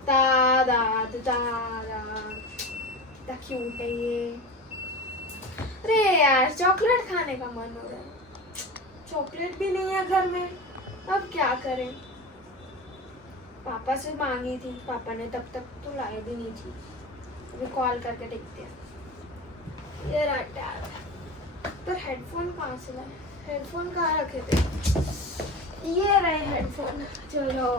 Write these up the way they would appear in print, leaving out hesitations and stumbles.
दादा दादा कितना क्यूट है ये। अरे यार चॉकलेट खाने का मन हो रहा है, चॉकलेट भी नहीं है घर में, अब क्या करें। पापा से मांगी थी, पापा ने तब तक तो लाई भी नहीं थी। अभी कॉल करके देखते हैं। ये रहा पर हेडफोन कहाँ से लाए, हेडफोन कहाँ रखे थे, ये रहे हेडफोन। चलो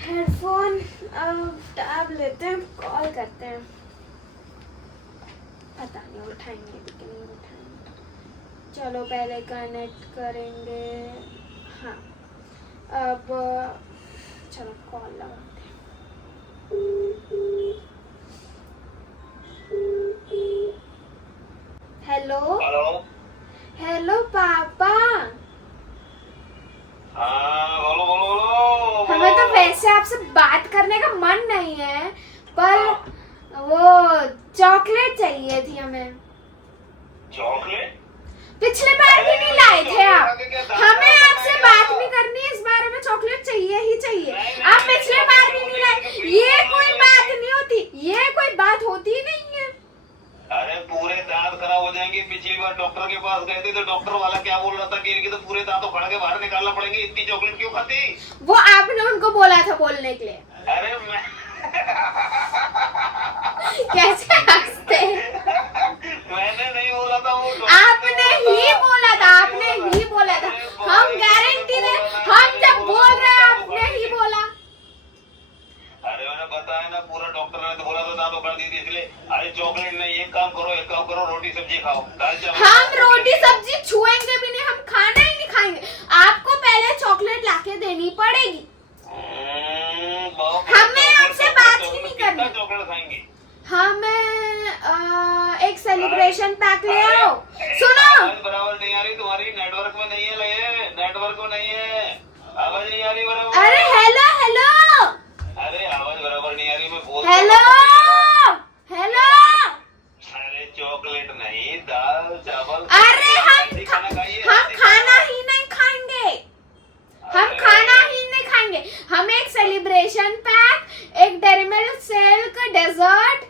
हेडफोन अब टैब लेते हैं, कॉल करते हैं। पता नहीं उठाएंगे कि नहीं उठाएंगे। चलो पहले कनेक्ट करेंगे। हाँ अब चलो कॉल लगाते हैं। Hello hello. हेलो पापा। हाँ बोलो बोलो बोलो। हमें तो वैसे आपसे बात करने का मन नहीं है, पर वो चॉकलेट चाहिए थी हमें। चॉकलेट? पिछले बार भी नहीं लाए थे आप। हमें आपसे बात नहीं करनी, इस बार हमें चॉकलेट चाहिए ही चाहिए। आप पिछले बार भी नहीं लाए, ये कोई बात नहीं होती, ये कोई बात होती ही नहीं है। अरे पूरे दांत खराब हो जाएंगे। पिछली बार डॉक्टर के पास गए थे तो डॉक्टर वाला क्या बोल रहा था कि इनके तो पूरे दांत उखाड़ के बाहर निकालना पड़ेंगे, इतनी चॉकलेट क्यों खाती? वो आपने उनको बोला था बोलने के लिए। अरे मैं कैसे हंसते? मैंने नहीं बोला था, वो आपने ही बोला था, आपने ही बोला था। हम गारंटी दे, हम जब बोल रहे हैं आपने ही बोला। अरे मैंने बताया ना, पूरा डॉक्टर ने तो बोला था दांत उखाड़ दी थी, इसलिए। अरे चॉकलेट नहीं, एक काम करो, रोटी सब्जी खाओ, दाल चावल। हम रोटी सब्जी छुएंगे भी नहीं, हम खाना ही नहीं खाएंगे। आपको पहले चॉकलेट लाके देनी पड़ेगी। हमें आपसे बात ही नहीं करनी। चॉकलेट खाएंगे? हमें एक सेलिब्रेशन पैक ले आओ। सुनो आवाज बराबर नहीं आ रही तुम्हारी, नेटवर्क में नहीं है, लगे नेटवर्क में नहीं है, आवाज नहीं आ रही बराबर। अरे हेलो हेलो। अरे आवाज बराबर नहीं आ रही, मैं बोल हेलो हेलो। अरे चॉकलेट नहीं, दाल चावल। अरे हम खाना ही नहीं खाएंगे, हम खाना ही नहीं खाएंगे। हम एक सेलिब्रेशन पैक, एक डेयरी मिल्क सिल्क डेजर्ट,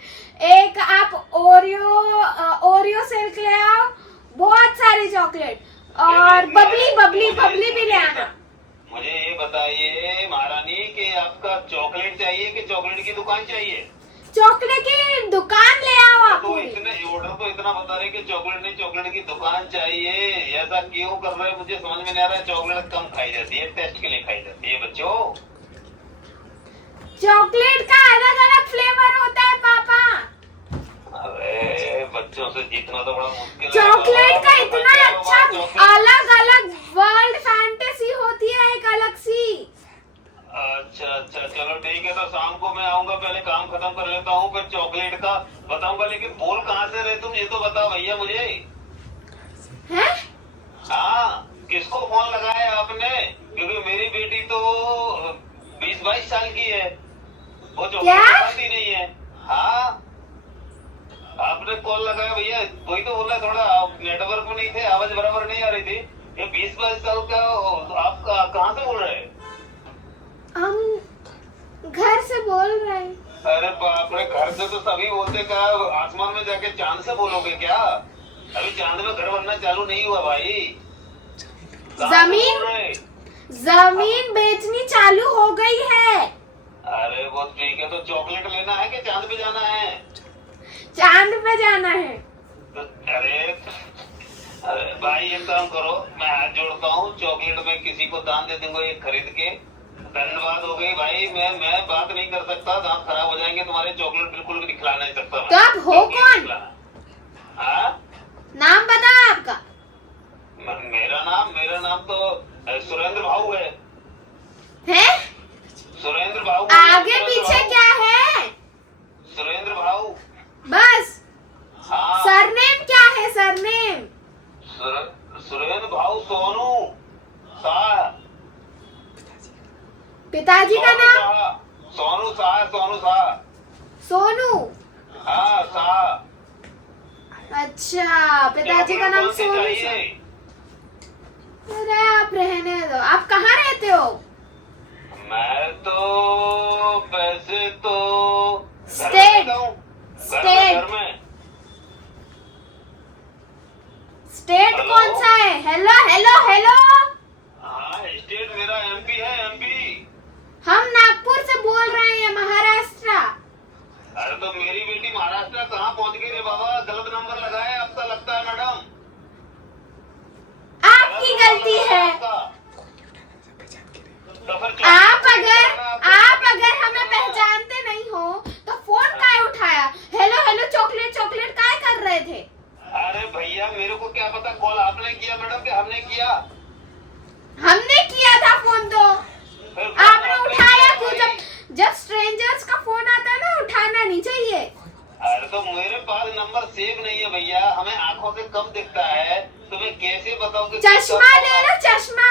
एक आप ओरियो सिल्क ले आओ, बहुत सारी चॉकलेट और बबली भी ले आना। मुझे ये बताइए महारानी कि आपका चॉकलेट चाहिए कि चॉकलेट की दुकान चाहिए? चॉकलेट की दुकान ले आओ आप। तो इतने ऑर्डर तो इतना बता रहे कि चॉकलेट नहीं, चॉकलेट की दुकान चाहिए। ऐसा क्यों कर रहे हैं मुझे समझ में नहीं आ रहा है। चॉकलेट कम खाई जाती है, टेस्ट के लिए खाई जाती है बच्चों। चॉकलेट का अलग अलग फ्लेवर होता है पापा। अरे बच्चों से जीतना तो बड़ा मुश्किल है। चॉकलेट का इतना अच्छा अलग अलग वर्ल्ड फैंटेसी होती है, एक अलग सी। अच्छा चलो ठीक है, तो शाम को मैं आऊंगा, पहले काम खत्म कर लेता हूँ, फिर चॉकलेट का बताऊंगा। लेकिन बोल कहाँ से रहे तुम, ये तो बताओ भैया मुझे। हैं? हाँ, किसको फोन लगाया आपने? क्योंकि मेरी बेटी तो 20-22 साल की है, वो चॉकलेट खाती नहीं है। हाँ आपने कॉल लगाया भैया, वही तो बोला, थोड़ा नेटवर्क में नहीं थे, आवाज बराबर नहीं आ रही थी। ये 20-22 साल का आप कहाँ से बोल रहे हैं? हम घर से बोल रहे हैं। अरे बाप रे, घर से तो सभी बोलते, क्या आसमान में जाके चांद से बोलोगे क्या? अभी चांद में घर बनना चालू नहीं हुआ भाई। जमीन बेचनी चालू हो गई है। अरे वो ठीक है, तो चॉकलेट लेना है कि चांद पे जाना है? चांद पे जाना है। अरे भाई एक काम करो, मैं हाथ जोड़ता हूँ, चॉकलेट में किसी को दान दे दूंगा एक खरीद के। धन्यवाद हो गई भाई, मैं बात नहीं कर सकता, दांत खराब हो जाएंगे तुम्हारे, चॉकलेट बिल्कुल भी खिला नहीं सकता। तो आप हो कौन? हाँ नाम बताओ आपका। मेरा नाम तो सुरेंद्र भाऊ है। हैं? सुरेंद्र भाऊ। आगे पीछे क्या है? सुरेंद्र भाऊ बस। हाँ। सरनेम क्या है, सरनेम? सुरेंद्र भाऊ सोनू शाह। पिताजी का नाम? सोनू शाह। सोनू? हाँ शाह। अच्छा, पिताजी का नाम सोनू शाह। अरे आप रहने दो। आप कहाँ रहते हो? मैं तो घर में State. रहता हूँ। State. घर में स्टेट हेलो? कौन सा है? हेलो हेलो हेलो, हाँ, स्टेट मेरा एमपी है, एमपी। हम नागपुर से बोल रहे हैं, महाराष्ट्र। अरे तो मेरी बेटी महाराष्ट्र कहाँ पहुँच गई रे बाबा? गलत नंबर लगाया आपका, लगता है मैडम। आपकी गलती है। तो फिर आप अगर हमें पहचानते नहीं हो तो फोन काहे उठाया? हेलो हेलो, चॉकलेट चॉकलेट काहे कर रहे थे? अरे भैया, मेरे को क्या पता कॉल आपने किया मैडम कि हमने किया? हमने किया था फोन तो फिर आपने उठाया क्यों? जब स्ट्रेंजर्स का फोन आता है ना, उठाना नहीं चाहिए। अरे तो मेरे पास नंबर सेव नहीं है भैया, हमें आंखों से कम दिखता है, तो मैं कैसे बताऊं कि चश्मा ले लो, चश्मा।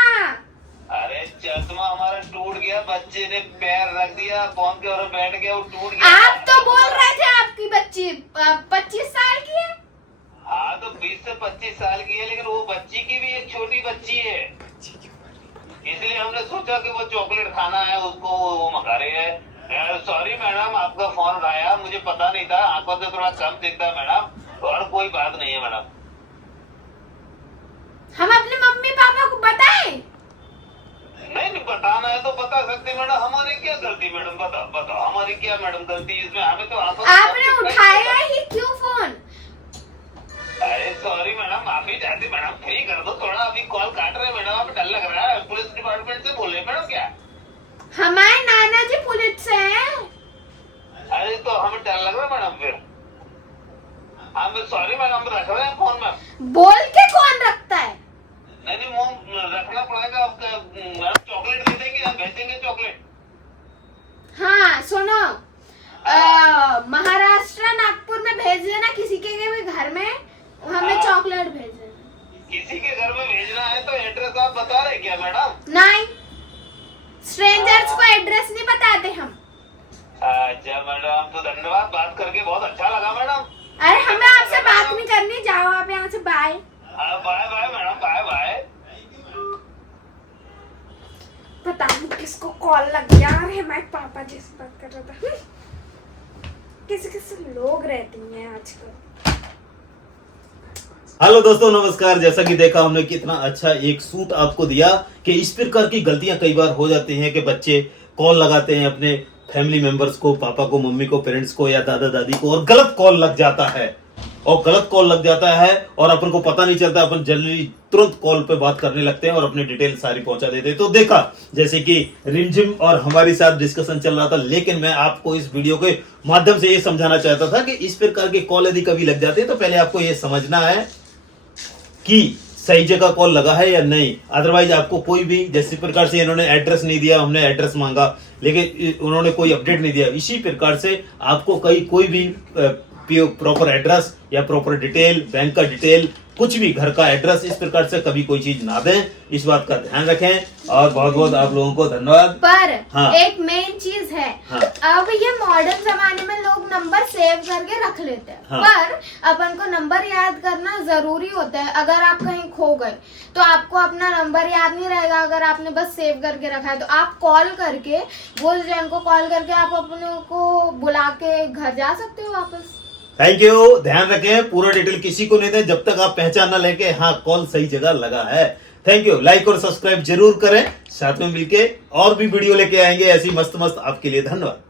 अरे चश्मा हमारा टूट गया, बच्चे ने पैर रख दिया फोन के और बैठ गया, वो टूट गया। आप तो बोल रहे थे आपकी बच्ची 25 साल की है। हाँ, तो 20 से 25 साल की है, लेकिन वो बच्ची की भी एक छोटी बच्ची है, इसलिए हमने सोचा कि वो चॉकलेट खाना है, उसको वो मंगा रही है। सॉरी मैडम, आपका फोन आया, मुझे पता नहीं था, आंखों से थोड़ा कम दिखता है मैडम, और कोई बात नहीं है मैडम। हम अपने मम्मी पापा को बताएं? नहीं, बताना है तो बता सकते मैडम, हमारी क्या गलती मैडम? बताओ हमारी क्या मैडम गलती इसमें? हमें तो आपने उठाया ही क्यों फोन? अरे सॉरी मैडम, माफी चाहती मैडम, फ्री कर दो थोड़ा, अभी कॉल काट रहे हैं मैडम, आप डर लग रहा है, पुलिस डिपार्टमेंट से बोल रहे हैं मैडम क्या? हमारे नाना जी पुलिस से हैं। अरे तो हमें डर लग रहा है मैडम, फिर हम सॉरी मैडम, रख रहे हैं फोन में। बोल के कौन रखता है? नहीं, वो रखना पड़ेगा आपका मैडम, चॉकलेट दे देंगे, हम भेज देंगे चॉकलेट। हाँ सुनो, महाराष्ट्र नागपुर में भेज देना, किसी के भी घर में हमें हाँ। चॉकलेट भेज देना। किसी के घर में भेजना है तो एड्रेस आप बता रहे क्या मैडम? नहीं, स्ट्रेंजर्स को एड्रेस नहीं बताते हम। अच्छा मैडम, तो धन्यवाद, बात करके बहुत अच्छा लगा मैडम। अरे हमें आपसे बात नहीं करनी, जाओ आप यहाँ से, bye. Bye bye madam, bye bye. पता नहीं किसको कॉल लग गया। अरे हमारे पापा जी से बात कर रहा था। किसी किसी लोग रहती हैं आजकल। हेलो दोस्तों, नमस्कार। जैसा कि देखा हमने कितना अच्छा एक सूट आपको दिया कि इस प्रकार की गलतियां कई बार हो जाती हैं कि बच्चे कॉल लगाते हैं अपने फैमिली मेंबर्स को, पापा को, मम्मी को, पेरेंट्स को या दादा दादी को, और गलत कॉल लग जाता है। और गलत कॉल लग जाता है और अपन को पता नहीं चलता, अपन जल्दी तुरंत कॉल पे बात करने लगते हैं और अपनी डिटेल सारी पहुंचा देते हैं। तो देखा जैसे कि रिमझिम और हमारे साथ डिस्कशन चल रहा था, लेकिन मैं आपको इस वीडियो के माध्यम से ये समझाना चाहता था कि इस प्रकार के कॉल यदि कभी लग जाते हैं तो पहले आपको ये समझना है कि सही जगह कॉल लगा है या नहीं। अदरवाइज आपको कोई भी, जैसे प्रकार से इन्होंने एड्रेस नहीं दिया, हमने एड्रेस मांगा लेकिन उन्होंने कोई अपडेट नहीं दिया, इसी प्रकार से आपको कोई भी प्रॉपर एड्रेस या प्रॉपर डिटेल, बैंक का डिटेल, कुछ भी घर का एड्रेस, इस प्रकार से कभी कोई चीज ना दें। इस बात का ध्यान रखें और बहुत बहुत आप लोगों को धन्यवाद। पर हाँ। एक मेन चीज है, हाँ। अब ये मॉडर्न जमाने में लोग नंबर सेव करके रख लेते हैं। हाँ। पर अपन को नंबर याद करना जरूरी होता है। अगर आप कहीं खो गए तो आपको अपना नंबर याद नहीं रहेगा। अगर आपने बस सेव करके रखा है तो आप कॉल करके, वो जन को कॉल करके आप अपने को बुला के घर जा सकते हो वापस। Thank you. ध्यान रखें, पूरा डिटेल किसी को नहीं दें जब तक आप पहचान ना लें कि हाँ कॉल सही जगह लगा है। Thank you. लाइक और सब्सक्राइब जरूर करें। साथ में मिलके और भी वीडियो लेके आएंगे ऐसी मस्त मस्त आपके लिए। धन्यवाद।